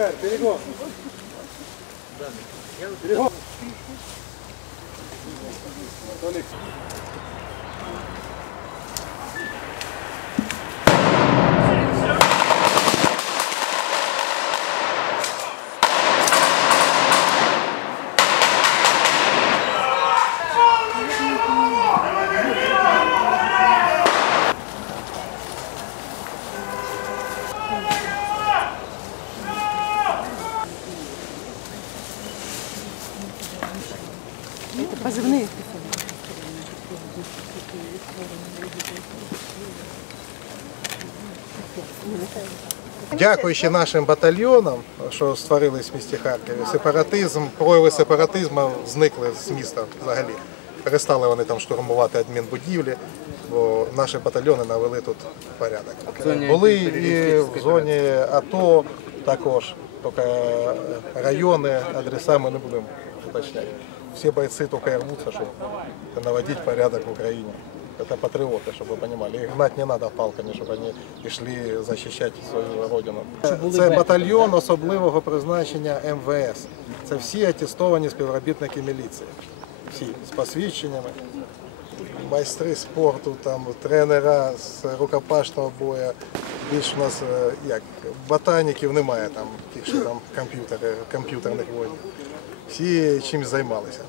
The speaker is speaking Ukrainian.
Берегом. Берегом. Толик. Позывные. Дякуючи нашим батальйонам, що створились в місті Харкові, сепаратизм, прояви сепаратизму зникли з міста взагалі. Перестали вони там штурмувати адмінбудівлі, бо наші батальйони навели тут порядок. Були і в зоні АТО також, тільки райони, адреса ми не будемо уточняти. Всі бойці тільки рвуться, щоб наводити порядок в Україні. Это патриоты, чтобы вы понимали. Их гнать не надо палками, щоб вони йшли захищати свою родину. Це батальйон особливого призначення МВС. Це всі атестовані співробітники міліції. Всі з посвідченнями. Майстри спорту, там, тренера з рукопашного бою. Більш у нас е, як ботаніків немає, там, тих, що там комп'ютерних воїнів. Всі чимось займалися.